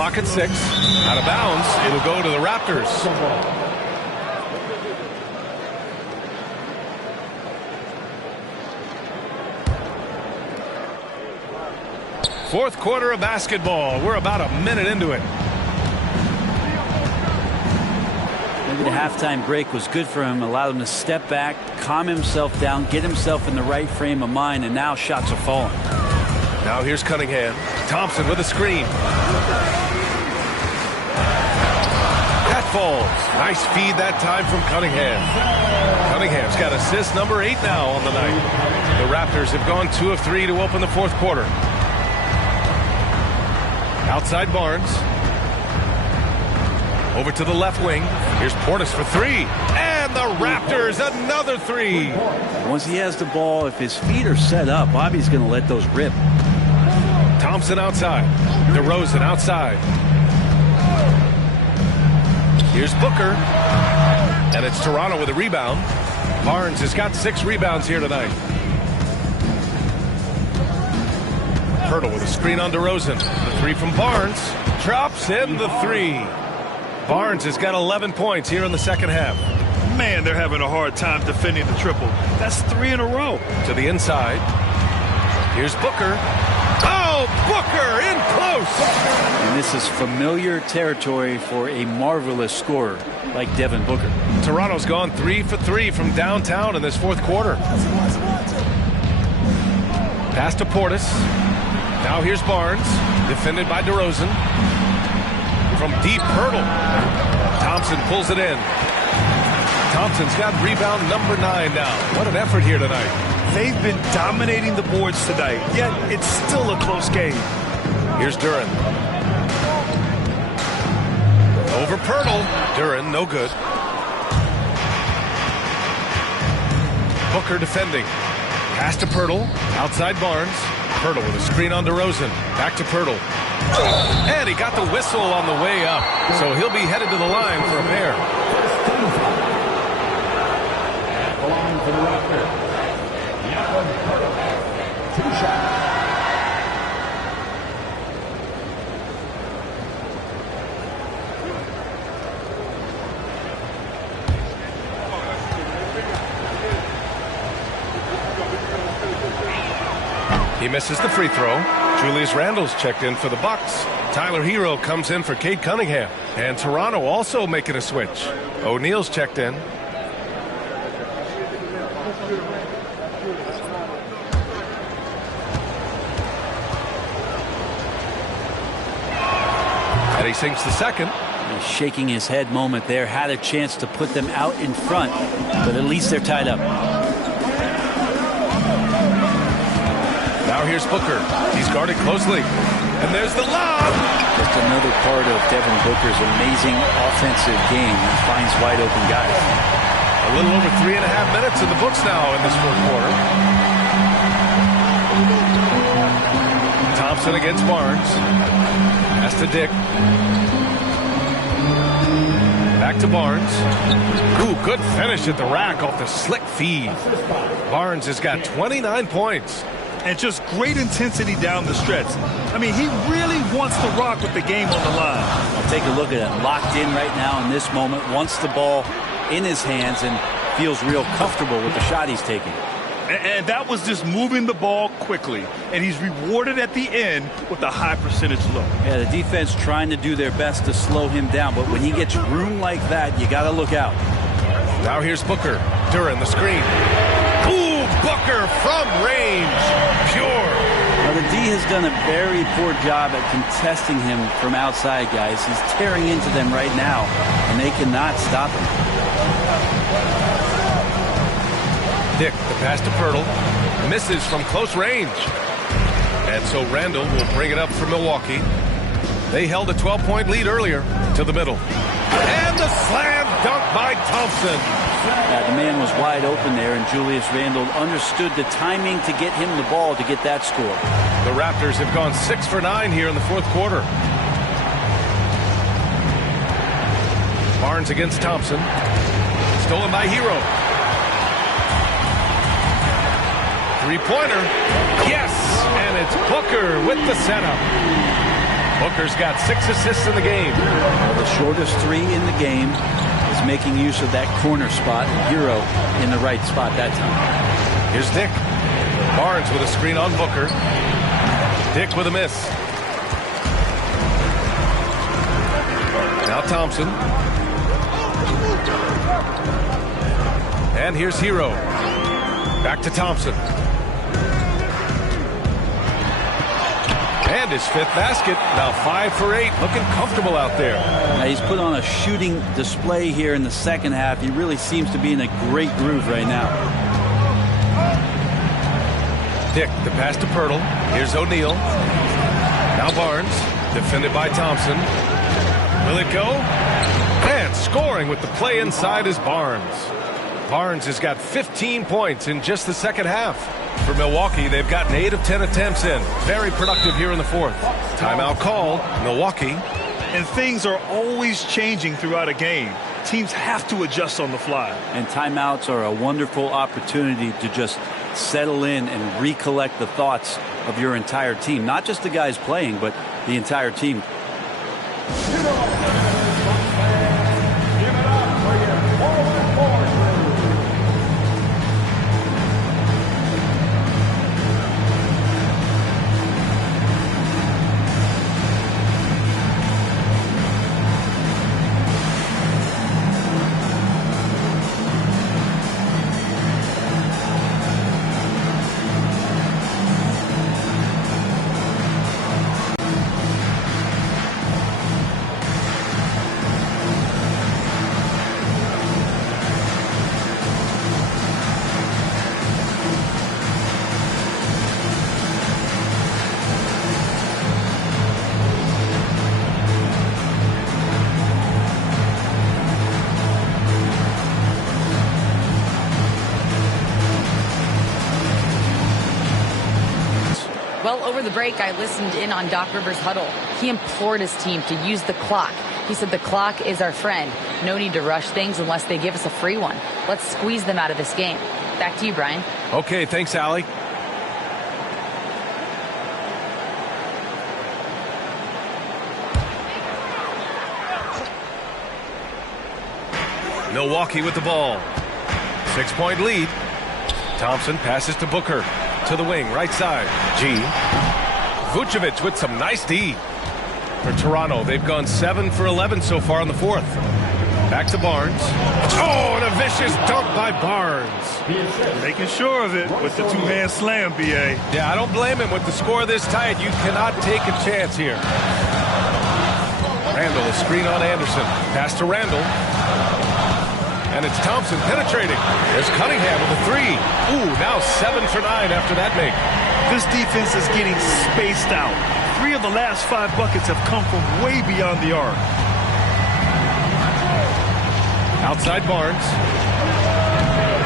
Clock at 6. Out of bounds. It'll go to the Raptors. Fourth quarter of basketball. We're about a minute into it. Maybe the halftime break was good for him. Allowed him to step back, calm himself down, get himself in the right frame of mind, and now shots are falling. Now here's Cunningham. Thompson with a screen. That falls. Nice feed that time from Cunningham. Cunningham's got assist number 8 now on the night. The Raptors have gone 2 of 3 to open the fourth quarter. Outside Barnes. Over to the left wing. Here's Portis for 3. And the Raptors another 3. Once he has the ball, if his feet are set up, Bobby's going to let those rip. Thompson outside. DeRozan outside. Here's Booker. And it's Toronto with a rebound. Barnes has got 6 rebounds here tonight. Hurdle with a screen on DeRozan. The 3 from Barnes. Drops in the 3. Barnes has got 11 points here in the second half. Man, they're having a hard time defending the triple. That's 3 in a row. To the inside. Here's Booker. Oh, Booker in close. And this is familiar territory for a marvelous scorer like Devin Booker. Toronto's gone 3 for 3 from downtown in this fourth quarter. Pass to Portis. Now here's Barnes. Defended by DeRozan. From deep hurdle. Thompson pulls it in. Thompson's got rebound number 9 now. What an effort here tonight. They've been dominating the boards tonight, yet it's still a close game. Here's Duren. Over Pirtle. Duren, no good. Booker defending. Pass to Pirtle. Outside Barnes. Pirtle with a screen on DeRozan. Back to Pirtle. And he got the whistle on the way up. So he'll be headed to the line for a pair. At the line for the Raptors. Two shots. He misses the free throw. Julius Randle's checked in for the Bucks. Tyler Hero comes in for Cade Cunningham. And Toronto also making a switch. O'Neal's checked in. And he sinks the second. He's shaking his head moment there. Had a chance to put them out in front, but at least they're tied up. Now here's Booker. He's guarded closely. And there's the lob. Just another part of Devin Booker's amazing offensive game. He finds wide open guys. A little over 3.5 minutes in the books now in this fourth quarter. Thompson against Barnes. Pass to Dick. Back to Barnes. Ooh, good finish at the rack off the slick feed. Barnes has got 29 points. And just great intensity down the stretch. I mean, he really wants to rock with the game on the line. I'll take a look at it. Locked in right now in this moment. Wants the ball in his hands and feels real comfortable with the shot he's taking. And that was just moving the ball quickly. And he's rewarded at the end with a high percentage look. Yeah, the defense trying to do their best to slow him down. But when he gets room like that, you got to look out. Now here's Booker. Duren the screen. Ooh, Booker from range. Pure. Now, the D has done a very poor job at contesting him from outside, guys. He's tearing into them right now, and they cannot stop him. Dick, the pass to Pirtle. Misses from close range. And so Randle will bring it up for Milwaukee. They held a 12-point lead earlier to the middle. And the slam dunk by Thompson. Yeah, the man was wide open there, and Julius Randle understood the timing to get him the ball to get that score. The Raptors have gone 6 for 9 here in the fourth quarter. Barnes against Thompson. Stolen by Hero. Three-pointer. Yes! And it's Booker with the setup. Booker's got 6 assists in the game. Well, the shortest 3 in the game is making use of that corner spot. Hero in the right spot that time. Here's Dick. Barnes with a screen on Booker. Dick with a miss. Now Thompson. And here's Hero. Back to Thompson. And his 5th basket. Now 5 for 8. Looking comfortable out there. Now he's put on a shooting display here in the second half. He really seems to be in a great groove right now. Dick, the pass to Pirtle. Here's O'Neal. Now Barnes. Defended by Thompson. Will it go? And scoring with the play inside is Barnes. Barnes has got 15 points in just the second half. For Milwaukee, they've gotten 8 of 10 attempts in. Very productive here in the 4th. Timeout called. Milwaukee. And things are always changing throughout a game. Teams have to adjust on the fly. And timeouts are a wonderful opportunity to just settle in and recollect the thoughts of your entire team. Not just the guys playing, but the entire team. Well, over the break, I listened in on Doc Rivers' huddle. He implored his team to use the clock. He said the clock is our friend. No need to rush things unless they give us a free one. Let's squeeze them out of this game. Back to you, Brian. Okay, thanks, Allie. Milwaukee with the ball. 6-point lead. Thompson passes to Booker. To the wing, right side. G. Vucevic with some nice D. For Toronto, they've gone 7 for 11 so far in the 4th. Back to Barnes. Oh, and a vicious dunk by Barnes. Making sure of it with the 2-hand slam, B.A. Yeah, I don't blame him. With the score this tight, you cannot take a chance here. Randall, a screen on Anderson. Pass to Randall. And it's Thompson penetrating. There's Cunningham with a 3. Ooh, now 7 for 9 after that make. This defense is getting spaced out. 3 of the last 5 buckets have come from way beyond the arc. Outside Barnes.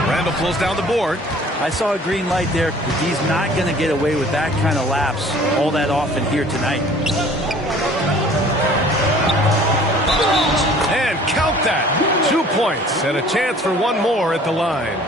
Randall pulls down the board. I saw a green light there. He's not going to get away with that kind of lapse all that often here tonight. And count that. 2 points and a chance for one more at the line.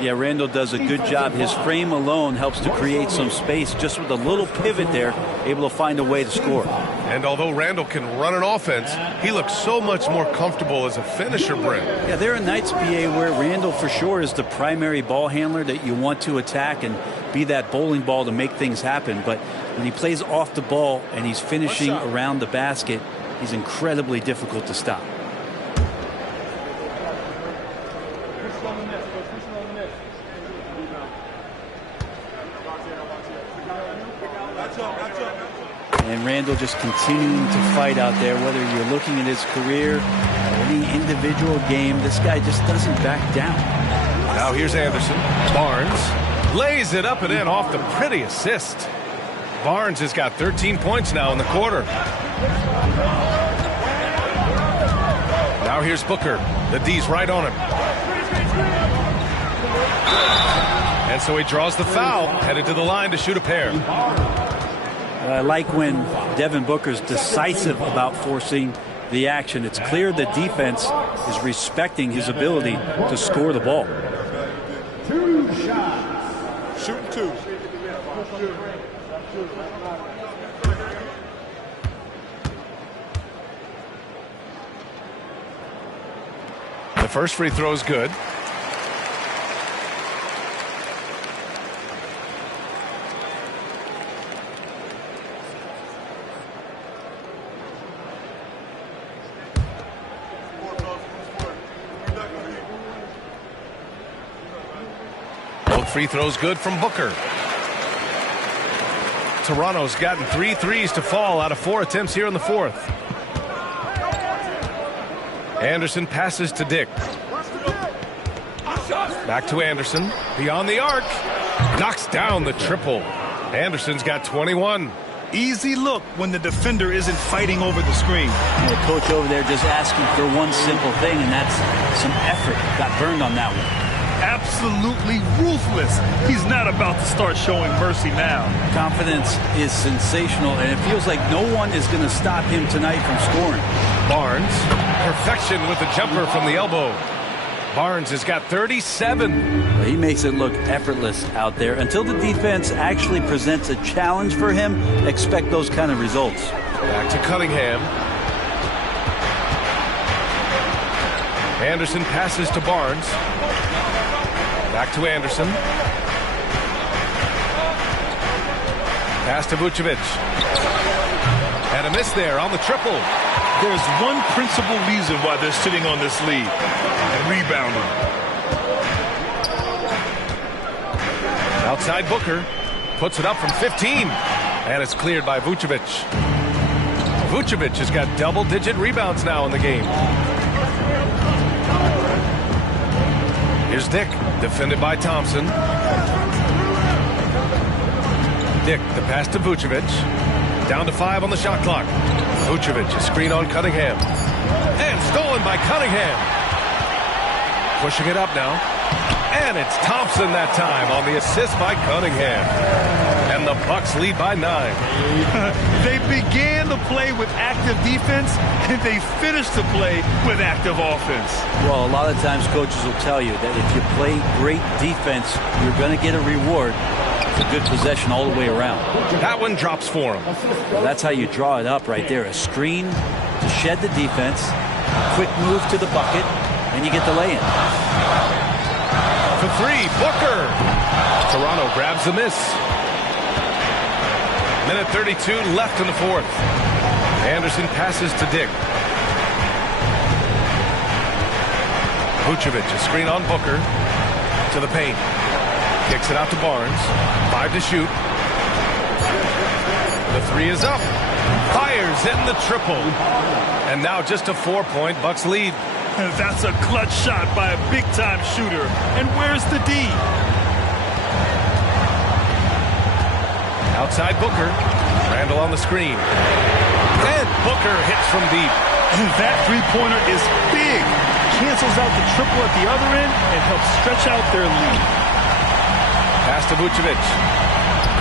Yeah, Randall does a good job. His frame alone helps to create some space. Just with a little pivot there, able to find a way to score. And although Randall can run an offense, he looks so much more comfortable as a finisher, Brent. Yeah, there are nights, BA, where Randall for sure is the primary ball handler that you want to attack and be that bowling ball to make things happen. But when he plays off the ball and he's finishing around the basket, he's incredibly difficult to stop. And Randall just continuing to fight out there, whether you're looking at his career or any individual game. This guy just doesn't back down. Now here's Anderson. Barnes lays it up and in off the pretty assist. Barnes has got 13 points now in the quarter. Now here's Booker. The D's right on him. And so he draws the foul, headed to the line to shoot a pair. I like when Devin Booker's decisive about forcing the action. It's clear the defense is respecting his ability to score the ball. 2 shots. Shooting 2. The first free throw is good. Both free throws good from Booker. Toronto's gotten 3 threes to fall out of 4 attempts here in the fourth. Anderson passes to Dick. Back to Anderson. Beyond the arc. Knocks down the triple. Anderson's got 21. Easy look when the defender isn't fighting over the screen. And the coach over there just asking for one simple thing, and that's some effort. Got burned on that one. Absolutely ruthless. He's not about to start showing mercy now. Confidence is sensational, and it feels like no one is going to stop him tonight from scoring. Barnes, perfection with the jumper from the elbow. Barnes has got 37. He makes it look effortless out there. Until the defense actually presents a challenge for him, expect those kind of results. Back to Cunningham. Anderson passes to Barnes. Back to Anderson. Pass to Vucevic. And a miss there on the triple. There's one principal reason why they're sitting on this lead. Rebounding. Outside Booker. Puts it up from 15. And it's cleared by Vucevic. Vucevic has got double-digit rebounds now in the game. Here's Dick, defended by Thompson. Dick, the pass to Vucevic. Down to 5 on the shot clock. Vucevic, a screen on Cunningham. And stolen by Cunningham. Pushing it up now. And it's Thompson that time on the assist by Cunningham. And the Bucks lead by 9. They began the play with active defense, and they finished the play with active offense. Well, a lot of times coaches will tell you that if you play great defense, you're going to get a reward. It's a good possession all the way around. That one drops for him. Well, that's how you draw it up right there. A screen to shed the defense, quick move to the bucket, and you get the lay-in. For 3, Booker. Toronto grabs the miss. Minute 32 left in the fourth. Anderson passes to Dick. Vucevic, a screen on Booker. To the paint. Kicks it out to Barnes. 5 to shoot. The 3 is up. Fires in the triple. And now just a 4-point Bucks lead. That's a clutch shot by a big-time shooter. And where's the D? Outside Booker. Randall on the screen. And Booker hits from deep. That three-pointer is big. Cancels out the triple at the other end and helps stretch out their lead. Pass to Vucevic.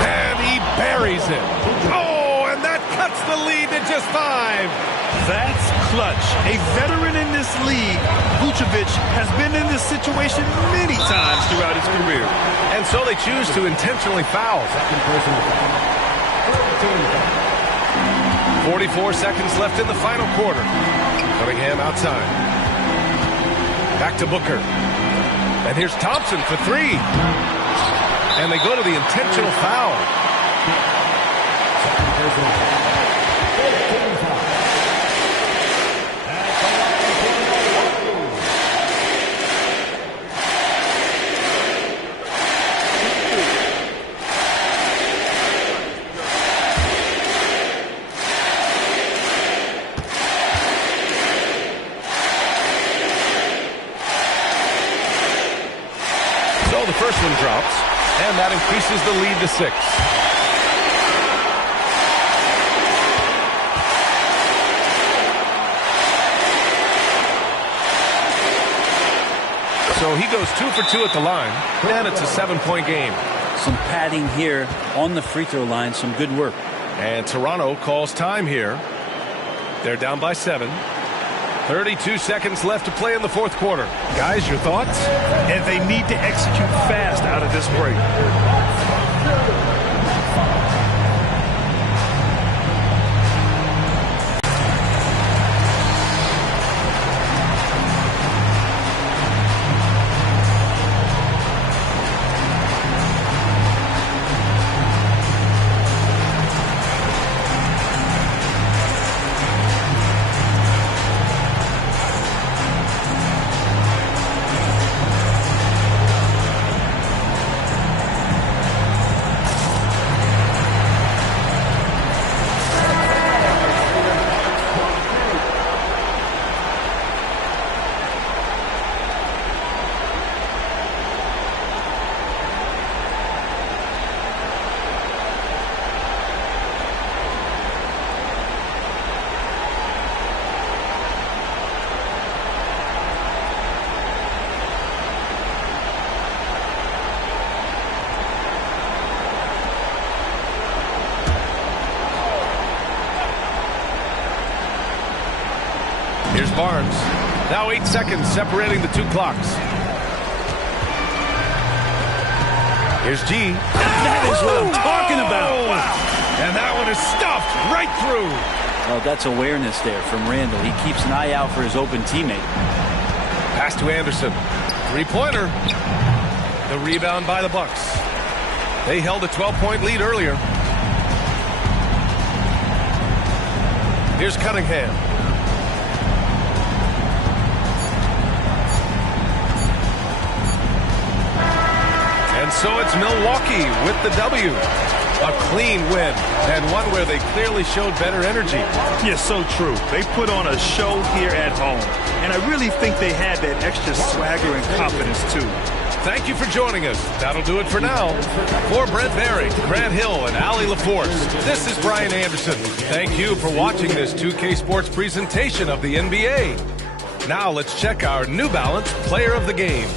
And he buries it. Oh, and that cuts the lead to just 5. That's clutch. A veteran in this league, Vucevic has been in this situation many times throughout his career. And so they choose to intentionally foul. 44 seconds left in the final quarter. Cunningham outside. Back to Booker. And here's Thompson for 3. And they go to the intentional foul. So the first one drops, and that increases the lead to 6. So he goes 2 for 2 at the line, and it's a 7-point game. Some padding here on the free throw line, some good work. And Toronto calls time here. They're down by 7. 32 seconds left to play in the fourth quarter. Guys, your thoughts? And they need to execute fast out of this break. Here's Barnes. Now 8 seconds separating the two clocks. Here's G. That is what I'm talking about. Wow. And that one is stuffed right through. Well, that's awareness there from Randall. He keeps an eye out for his open teammate. Pass to Anderson. Three-pointer. The rebound by the Bucks. They held a 12-point lead earlier. Here's Cunningham. And so it's Milwaukee with the W. A clean win, and one where they clearly showed better energy. Yes, so true. They put on a show here at home, and I really think they had that extra swagger and confidence, too. Thank you for joining us. That'll do it for now. For Brent Barry, Grant Hill, and Allie LaForce, this is Brian Anderson. Thank you for watching this 2K Sports presentation of the NBA. Now let's check our New Balance Player of the Game.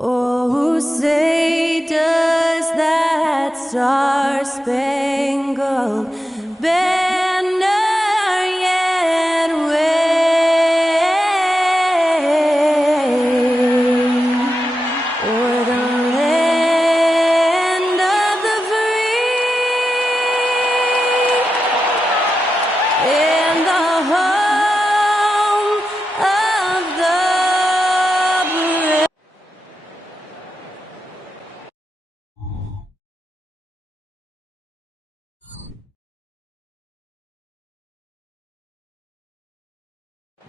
Oh, say does that star-spangled banner yet wave o'er the land of the free and the home of the brave.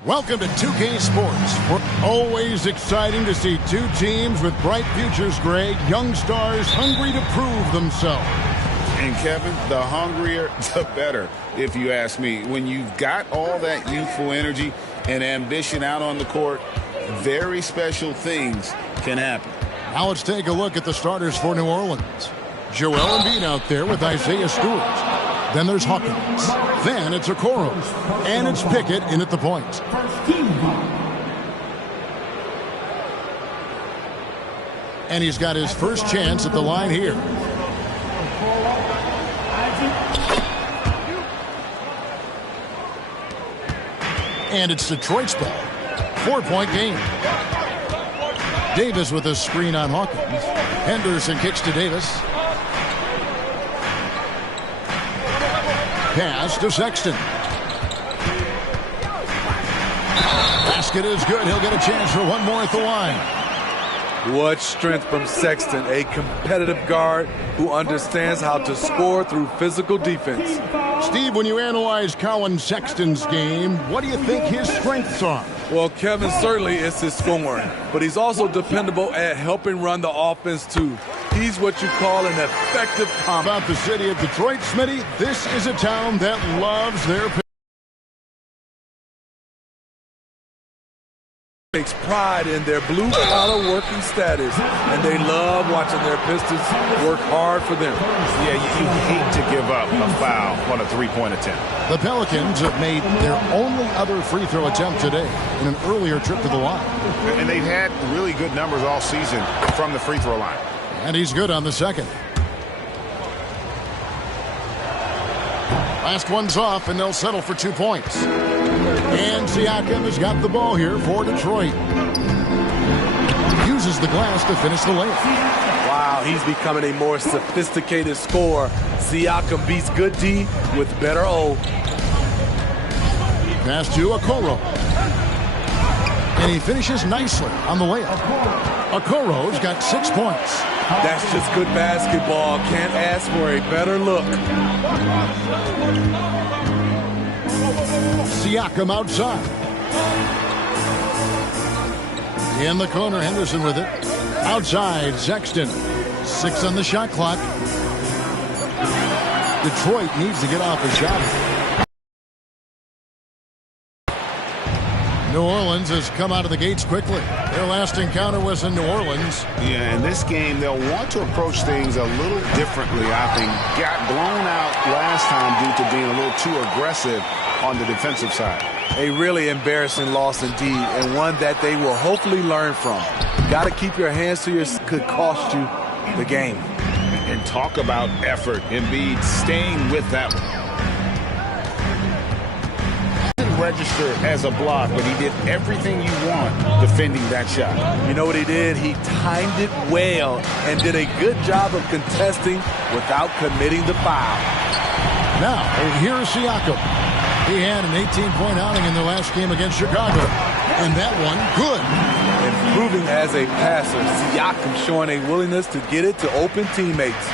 Welcome to 2K Sports. We're always exciting to see two teams with bright futures, Greg. Young stars hungry to prove themselves. And Kevin, the hungrier, the better, if you ask me. When you've got all that youthful energy and ambition out on the court, very special things can happen. Now let's take a look at the starters for New Orleans. Joel Embiid out there with Isaiah Stewart. Then there's Hawkins. Then it's Okoro. And it's Pickett in at the point. And he's got his first chance at the line here. And it's Detroit's ball. 4-point game. Davis with a screen on Hawkins. Henderson kicks to Davis. pass to Sexton. Basket is good. He'll get a chance for one more at the line. What strength from Sexton, a competitive guard who understands how to score through physical defense. Steve, when you analyze Colin Sexton's game, what do you think his strengths are? Well, Kevin, certainly it's his scoring, but he's also dependable at helping run the offense too. He's what you call an effective combo. About the city of Detroit, Smitty, this is a town that loves their takes pride in their blue-collar working status, and they love watching their Pistons work hard for them. Yeah, you hate to give up a foul on a three-point attempt. The Pelicans have made their only other free throw attempt today in an earlier trip to the line. And they've had really good numbers all season from the free throw line. And he's good on the second. Last one's off, and they'll settle for 2 points. And Siakam has got the ball here for Detroit. Uses the glass to finish the layup. Wow, he's becoming a more sophisticated scorer. Siakam beats good D with better O. Pass to Okoro. And he finishes nicely on the layup. Okoro's got 6 points. That's just good basketball. Can't ask for a better look. Siakam outside. In the corner, Henderson with it. Outside, Sexton. 6 on the shot clock. Detroit needs to get off a shot. New Orleans has come out of the gates quickly. Their last encounter was in New Orleans. Yeah, in this game, they'll want to approach things a little differently, I think. Got blown out last time due to being a little too aggressive on the defensive side. A really embarrassing loss indeed, and one that they will hopefully learn from. Got to keep your hands to yourself. Could cost you the game. And talk about effort. Embiid staying with that one. Register as a block, but he did everything you want defending that shot. You know what he did? He timed it well and did a good job of contesting without committing the foul. Now, here's Siakam. He had an 18-point outing in their last game against Chicago. And that one, good. Improving as a passer, Siakam showing a willingness to get it to open teammates.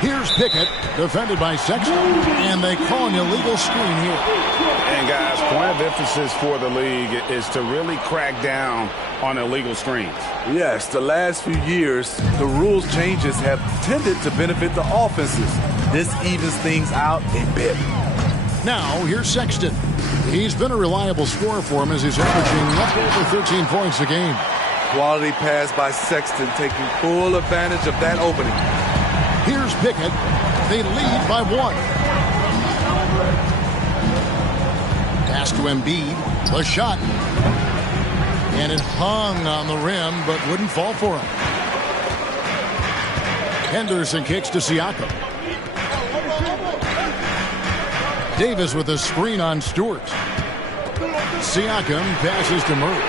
Here's Pickett, defended by Sexton, and they call an illegal screen here. And guys, point of emphasis for the league is to really crack down on illegal screens. Yes, the last few years, the rules changes have tended to benefit the offenses. This evens things out a bit. Now, here's Sexton. He's been a reliable scorer for him as he's averaging up over 13 points a game. Quality pass by Sexton, taking full advantage of that opening. Here's Pickett. They lead by 1. Pass to Embiid. The shot. And it hung on the rim, but wouldn't fall for him. Henderson kicks to Siakam. Davis with a screen on Stewart. Siakam passes to Murray.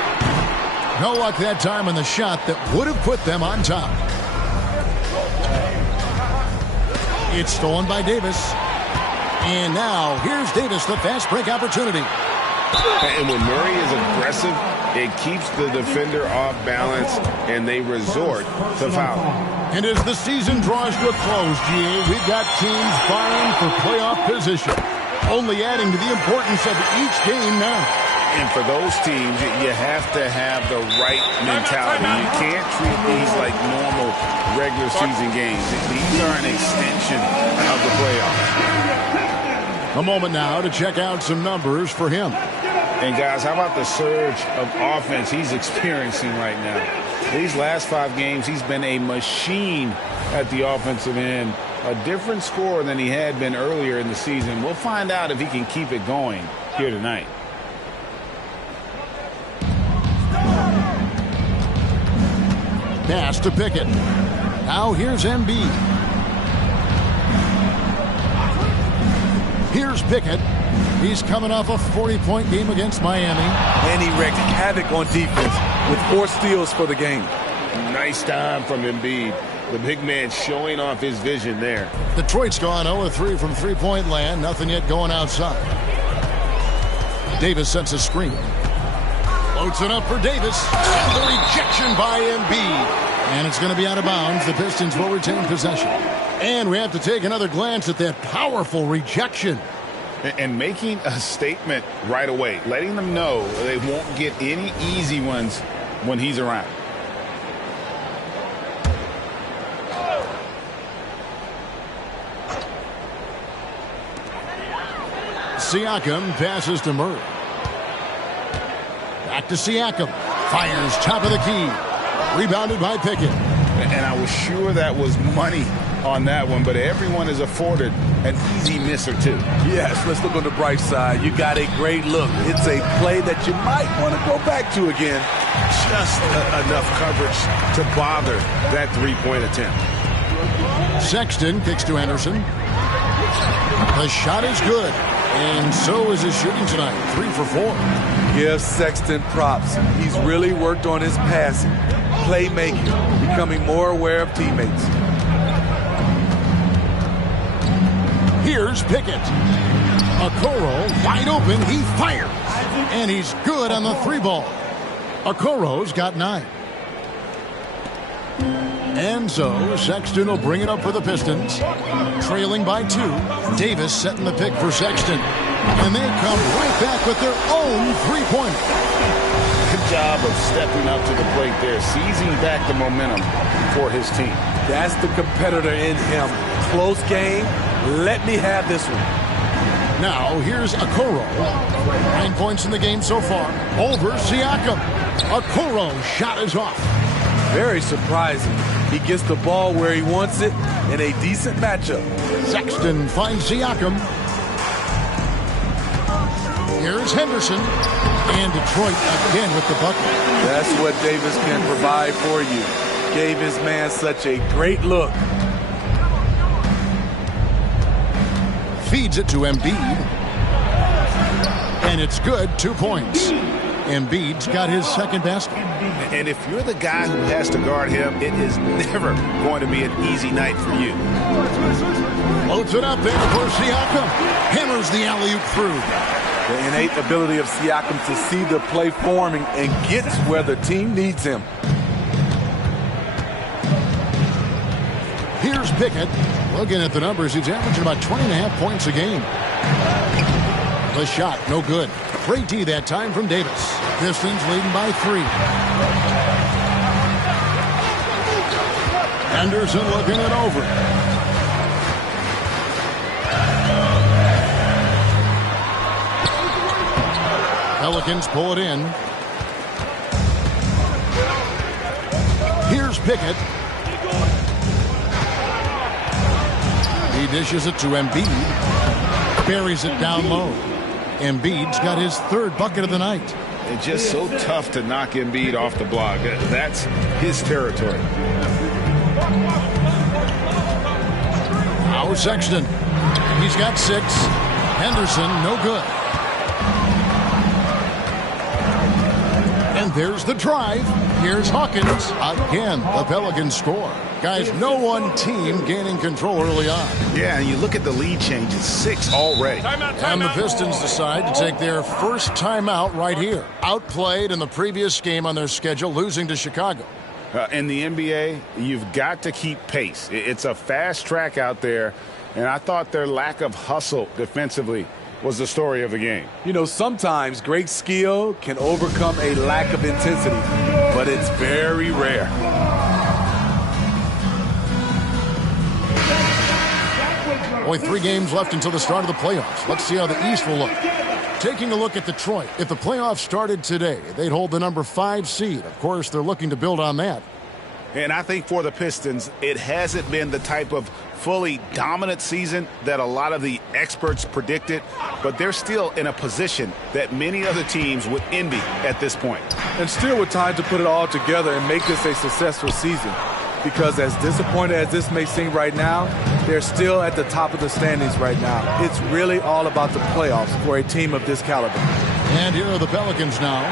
No luck that time on the shot that would have put them on top. It's stolen by Davis. And now, here's Davis, the fast break opportunity. And when Murray is aggressive, it keeps the defender off balance, and they resort to fouling. And as the season draws to a close, GA, we've got teams vying for playoff position, only adding to the importance of each game now. And for those teams, you have to have the right mentality. You can't treat these like normal regular season games. These are an extension of the playoffs. A moment now to check out some numbers for him. And guys, how about the surge of offense he's experiencing right now? These last 5 games, he's been a machine at the offensive end. A different scorer than he had been earlier in the season. We'll find out if he can keep it going here tonight. Pass to Pickett. Now here's Embiid. Here's Pickett. He's coming off a 40-point game against Miami. And he wreaked havoc on defense with 4 steals for the game. Nice time from Embiid. The big man showing off his vision there. Detroit's gone 0-3 from three-point land. Nothing yet going outside. Davis sets a screen. Floats it up for Davis. And the rejection by Embiid. And it's going to be out of bounds. The Pistons will retain possession. And we have to take another glance at that powerful rejection. And making a statement right away. Letting them know they won't get any easy ones when he's around. Siakam passes to Murray. Back to Siakam. Fires top of the key. Rebounded by Pickett. And I was sure that was money on that one, but everyone is afforded an easy miss or two. Yes, let's look on the bright side. You got a great look. It's a play that you might want to go back to again. Just enough coverage to bother that three-point attempt. Sexton kicks to Anderson. The shot is good. And so is his shooting tonight. 3 for 4. Give Sexton props. He's really worked on his passing, playmaking, becoming more aware of teammates. Here's Pickett. Okoro wide open. He fires. And he's good on the 3-ball. Okoro's got 9. And so Sexton will bring it up for the Pistons. Trailing by 2. Davis setting the pick for Sexton. And they come right back with their own three-pointer. Good job of stepping up to the plate there, seizing back the momentum for his team. That's the competitor in him. Close game. Let me have this one. Now here's Okoro. 9 points in the game so far. Over Siakam. Okoro's shot is off. Very surprising. He gets the ball where he wants it in a decent matchup. Sexton finds Siakam. Here's Henderson. And Detroit again with the bucket. That's what Davis can provide for you. Gave his man such a great look. Feeds it to Embiid. And it's good. 2 points. Embiid's got his second basket. And if you're the guy who has to guard him, it is never going to be an easy night for you. Loads it up there for Siakam. Hammers the alley-oop through. The innate ability of Siakam to see the play forming and gets where the team needs him. Here's Pickett. Looking at the numbers, he's averaging about 20.5 points a game. The shot, no good. Great D that time from Davis. Pistons leading by 3. Anderson looking it over. Pelicans pull it in. Here's Pickett. He dishes it to Embiid. Buries it down low. Embiid's got his 3rd bucket of the night. It's just so tough to knock Embiid off the block. That's his territory. Now Sexton. He's got 6. Henderson, no good. And there's the drive. Here's Hawkins. Again, the Pelicans score. Guys, no one team gaining control early on. Yeah, and you look at the lead changes, 6 already. And the Pistons decide to take their first timeout right here. Outplayed in the previous game on their schedule, losing to Chicago. In the NBA, you've got to keep pace. It's a fast track out there, and I thought their lack of hustle defensively was the story of the game. You know, sometimes great skill can overcome a lack of intensity, but it's very rare. Only 3 games left until the start of the playoffs. Let's see how the East will look. Taking a look at Detroit. If the playoffs started today, they'd hold the number 5 seed. Of course, they're looking to build on that. And I think for the Pistons, it hasn't been the type of fully dominant season that a lot of the experts predicted, but they're still in a position that many other teams would envy at this point. And still with time to put it all together and make this a successful season. Because as disappointed as this may seem right now, they're still at the top of the standings right now. It's really all about the playoffs for a team of this caliber. And here are the Pelicans now,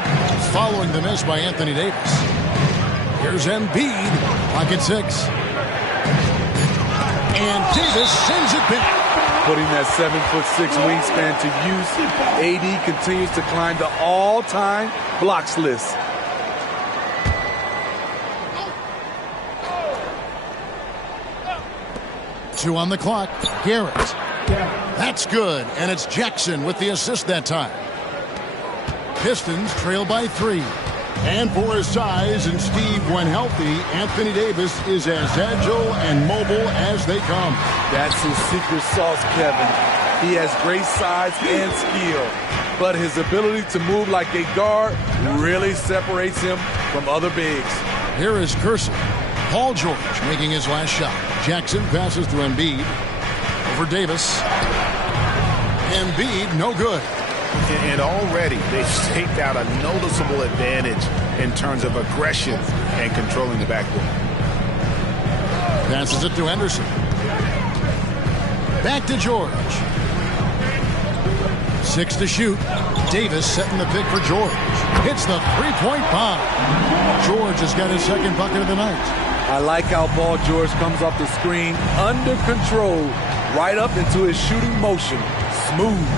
following the miss by Anthony Davis. Here's Embiid, pocket 6. And Davis sends it back. Putting that 7'6" wingspan to use, AD continues to climb the all-time blocks list. Two on the clock. Garrett. That's good, and it's Jackson with the assist that time. Pistons trail by 3. And for his size and speed when healthy, Anthony Davis is as agile and mobile as they come. That's his secret sauce, Kevin. He has great size and skill, but his ability to move like a guard really separates him from other bigs. Here is Curson. Paul George making his last shot. Jackson passes to Embiid. Over Davis. Embiid, no good. And already they've staked out a noticeable advantage in terms of aggression and controlling the backcourt. Passes it to Henderson. Back to George. 6 to shoot. Davis setting the pick for George. Hits the three-point bomb. George has got his second bucket of the night. I like how Paul George comes off the screen under control, right up into his shooting motion. Smooth.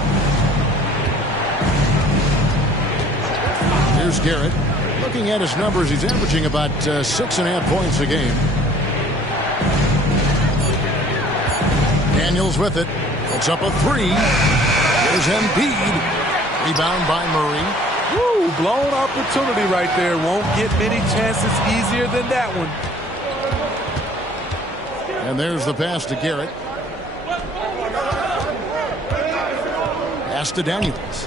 Here's Garrett. Looking at his numbers, he's averaging about 6.5 points a game. Daniels with it. Puts up a 3. Here's Embiid. Rebound by Murray. Woo, blown opportunity right there. Won't get many chances easier than that one. And there's the pass to Garrett. Pass to Daniels.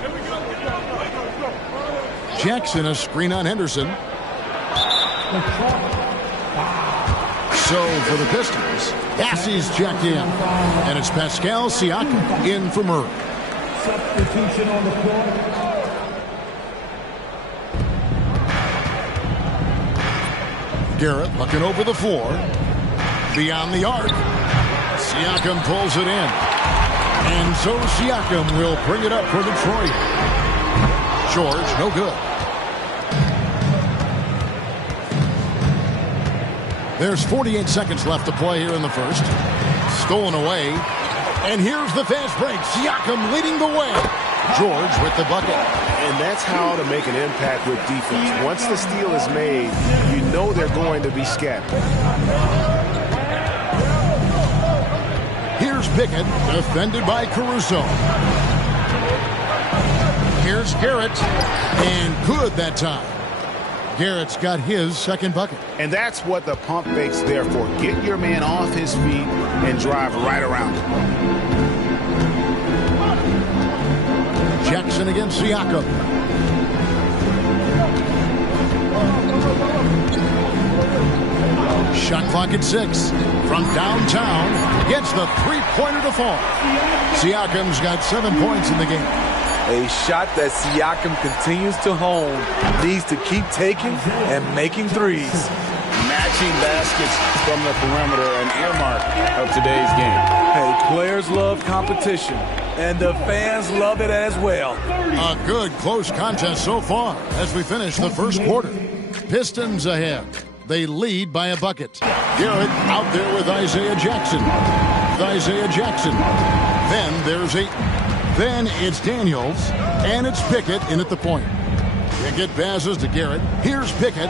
Jackson, a screen on Henderson. So for the Pistons, Bassey's checked in. And it's Pascal Siakam in for Murray. Substitution on the court. Garrett looking over the floor. Beyond the arc. Siakam pulls it in. And so Siakam will bring it up for Detroit. George, no good. There's 48 seconds left to play here in the first. Stolen away. And here's the fast break. Siakam leading the way. George with the bucket. And that's how to make an impact with defense. Once the steal is made, you know they're going to be scattered. Here's Pickett, defended by Caruso. Here's Garrett, and good that time. Garrett's got his second bucket. And that's what the pump fake's there for. Get your man off his feet and drive right around him. Jackson against Siakam. Shot clock at 6. From downtown, gets the three-pointer to fall. Siakam's got 7 points in the game. A shot that Siakam continues to hone. Needs to keep taking and making threes. Matching baskets from the perimeter, an earmark of today's game. Hey, players love competition, and the fans love it as well. A good close contest so far as we finish the first quarter. Pistons ahead. They lead by a bucket. Garrett out there with Isaiah Jackson. Then there's Ayton. Then it's Daniels, and it's Pickett in at the point. Pickett passes to Garrett. Here's Pickett.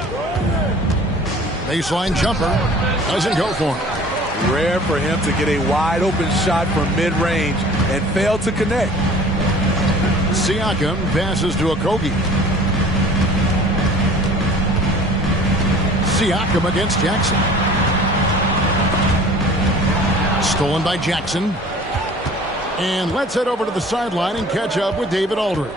Baseline jumper. Doesn't go for him. Rare for him to get a wide-open shot from mid-range and fail to connect. Siakam passes to Okogie. Siakam against Jackson. Stolen by Jackson. And let's head over to the sideline and catch up with David Aldridge.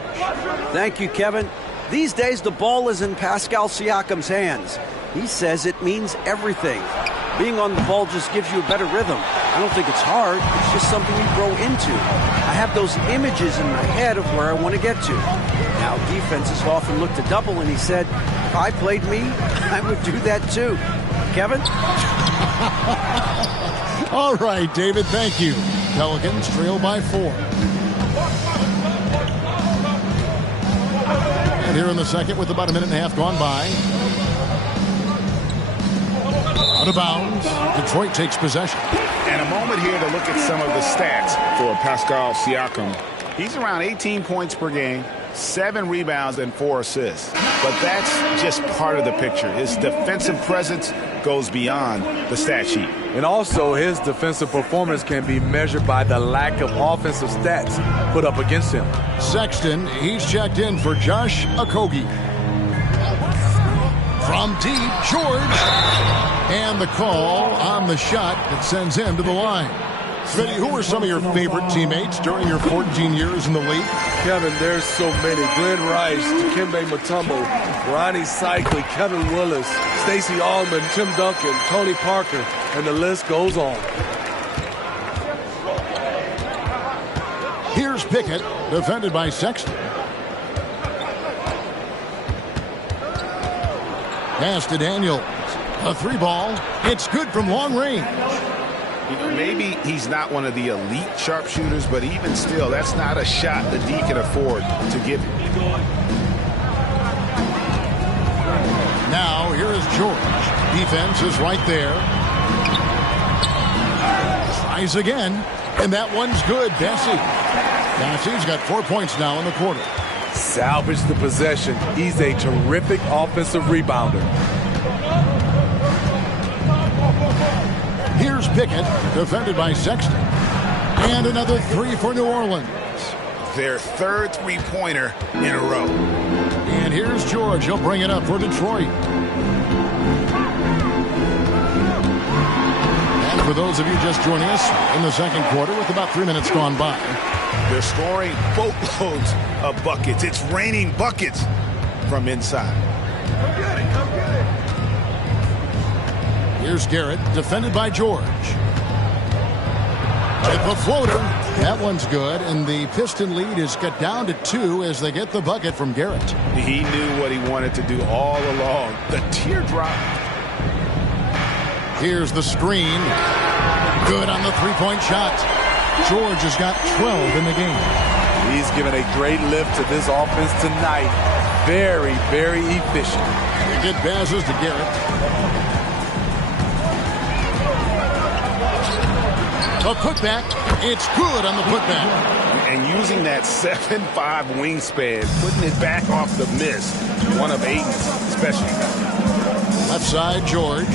Thank you, Kevin. These days, the ball is in Pascal Siakam's hands. He says it means everything. Being on the ball just gives you a better rhythm. I don't think it's hard. It's just something you grow into. I have those images in my head of where I want to get to. Now, defenses often look to double, and he said, if I played me, I would do that too. Kevin? All right, David, thank you. Pelicans trail by 4. And here in the second with about a minute and a half gone by. Out of bounds. Detroit takes possession. And a moment here to look at some of the stats for Pascal Siakam. He's around 18 points per game, 7 rebounds, and 4 assists. But that's just part of the picture. His defensive presence goes beyond the stat sheet. And also, his defensive performance can be measured by the lack of offensive stats put up against him. Sexton, he's checked in for Josh Okogie. From deep, George. And the call on the shot that sends him to the line. Smitty, who were some of your favorite teammates during your 14 years in the league? Kevin, there's so many. Glenn Rice, Dikembe Mutombo, Ronnie Cycli, Kevin Willis, Stacey Allman, Tim Duncan, Tony Parker, and the list goes on. Here's Pickett, defended by Sexton. Pass to Daniels. A 3-ball. It's good from long range. Maybe he's not one of the elite sharpshooters, but even still, that's not a shot that he can afford to give him. Now, here is George. Defense is right there. Tries again, and that one's good. Bessie's got 4 points now in the quarter. Salvage the possession. He's a terrific offensive rebounder. Here's Pickett, defended by Sexton. And another 3 for New Orleans. Their third three-pointer in a row. And here's George. He'll bring it up for Detroit. And for those of you just joining us in the second quarter with about 3 minutes gone by. They're scoring boatloads of buckets. It's raining buckets from inside. Come get it, come get it. Here's Garrett, defended by George. With the floater. That one's good, and the Piston lead is cut down to 2 as they get the bucket from Garrett. He knew what he wanted to do all along. The teardrop. Here's the screen. Good on the three-point shot. George has got 12 in the game. He's given a great lift to this offense tonight. Very, very efficient. Good passes to Garrett. A putback. It's good on the putback. And using that 7'5" wingspan, putting it back off the miss. One of Aiden's specialties. Left side, George.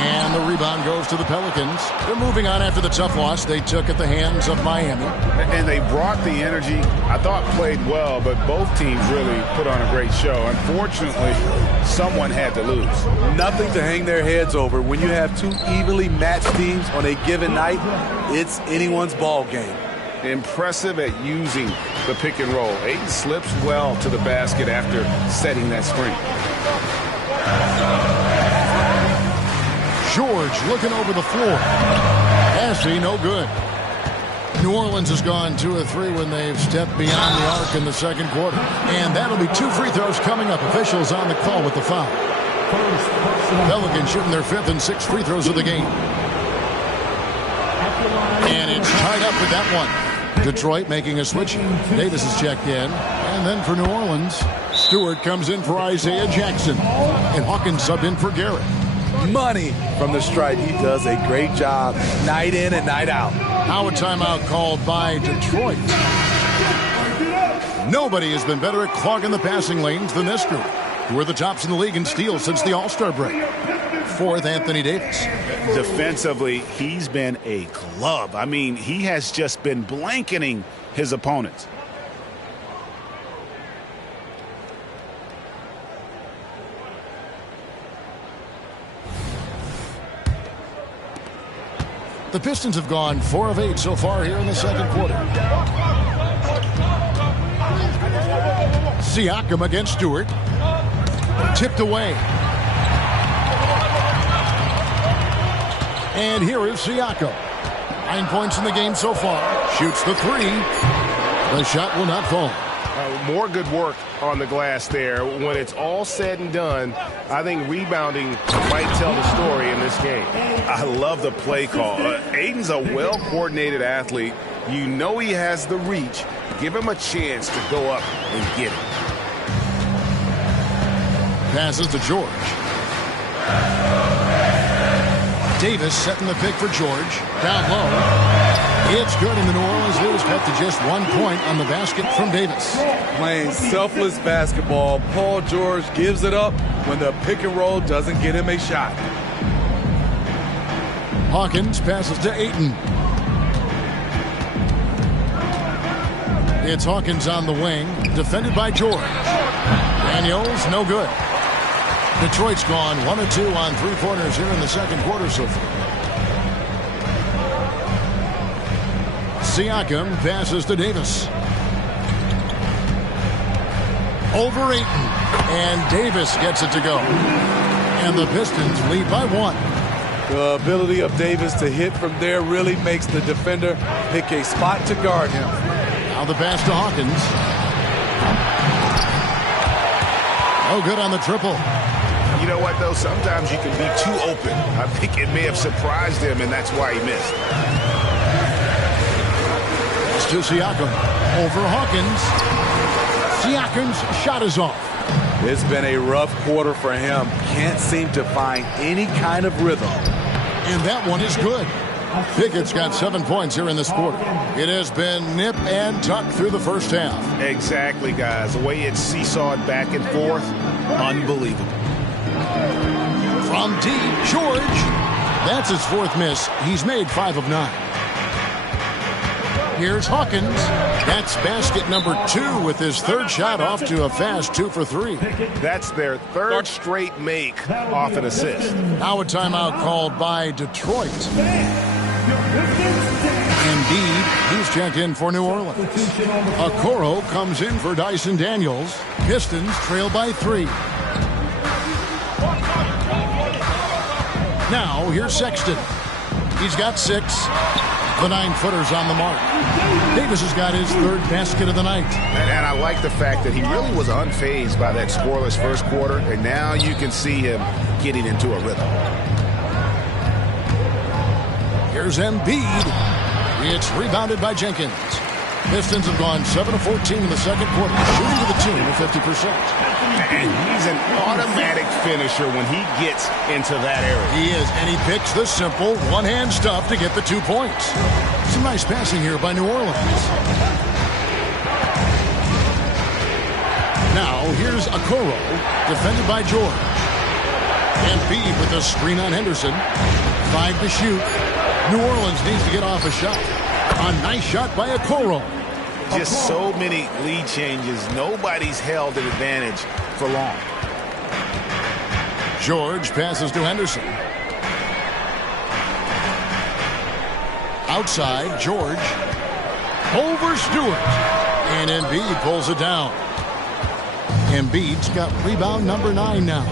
And the rebound goes to the Pelicans. They're moving on after the tough loss they took at the hands of Miami. And they brought the energy. I thought played well, but both teams really put on a great show. Unfortunately, someone had to lose. Nothing to hang their heads over. When you have two evenly matched teams on a given night, it's anyone's ball game. Impressive at using the pick and roll. Aiden slips well to the basket after setting that screen. George looking over the floor. Bessie, no good. New Orleans has gone 2 of 3 when they've stepped beyond the arc in the second quarter. And that'll be 2 free throws coming up. Officials on the call with the foul. Pelicans shooting their 5th and 6th free throws of the game. And it's tied up with that one. Detroit making a switch. Davis is checked in. And then for New Orleans, Stewart comes in for Isaiah Jackson. And Hawkins subbed in for Garrett. Money from the stripe. He does a great job night in and night out. Now a timeout called by Detroit. Nobody has been better at clogging the passing lanes than this group, who are the tops in the league in steals since the All-Star break. 4th, Anthony Davis. Defensively, he's been a glove. I mean, he has just been blanketing his opponents. The Pistons have gone 4 of 8 so far here in the second quarter. Siakam against Stewart. Tipped away. And here is Siakam. 9 points in the game so far. Shoots the 3. The shot will not fall. More good work on the glass there. When it's all said and done, I think rebounding might tell the story in this game. I love the play call. Aiden's a well-coordinated athlete. You know he has the reach. Give him a chance to go up and get it. Passes to George. Davis setting the pick for George. Down low. It's good, and the New Orleans lead is cut to just 1 point on the basket from Davis. Playing selfless basketball, Paul George gives it up when the pick and roll doesn't get him a shot. Hawkins passes to Ayton. It's Hawkins on the wing, defended by George. Daniels, no good. Detroit's gone 1 of 2 on three-pointers here in the second quarter so far. Siakam passes to Davis. Over Ayton. And Davis gets it to go. And the Pistons lead by 1. The ability of Davis to hit from there really makes the defender pick a spot to guard him. Now the pass to Hawkins. Oh, good on the triple. You know what, though? Sometimes you can be too open. I think it may have surprised him, and that's why he missed. It's to Siakam. Over Hawkins. Siakam's shot is off. It's been a rough quarter for him. Can't seem to find any kind of rhythm. And that one is good. Pickett's got 7 points here in this quarter. It has been nip and tuck through the first half. Exactly, guys. The way it's seesawed back and forth, unbelievable. From deep, George. That's his 4th miss. He's made 5 of 9. Here's Hawkins. That's basket number 2 with his 3rd shot off to a fast 2 for 3. That's their 3rd straight make off an assist. Now a timeout called by Detroit. Indeed, he's checked in for New Orleans. Okoro comes in for Dyson Daniels. Pistons trail by 3. Now here's Sexton. He's got 6. The 9-footer's on the mark. Davis has got his 3rd basket of the night. And I like the fact that he really was unfazed by that scoreless first quarter, and now you can see him getting into a rhythm. Here's Embiid. It's rebounded by Jenkins. Pistons have gone 7 of 14 in the second quarter, shooting to the tune of 50%. And he's an automatic finisher when he gets into that area. He is, and he picks the simple one-hand stuff to get the 2 points. Some nice passing here by New Orleans. Now, here's Okoro, defended by George. Embiid with a screen on Henderson. 5 to shoot. New Orleans needs to get off a shot. A nice shot by Okoro. Just so many lead changes. Nobody's held an advantage for long. George passes to Henderson. Outside, George. Over Stewart. And Embiid pulls it down. Embiid's got rebound number 9 now.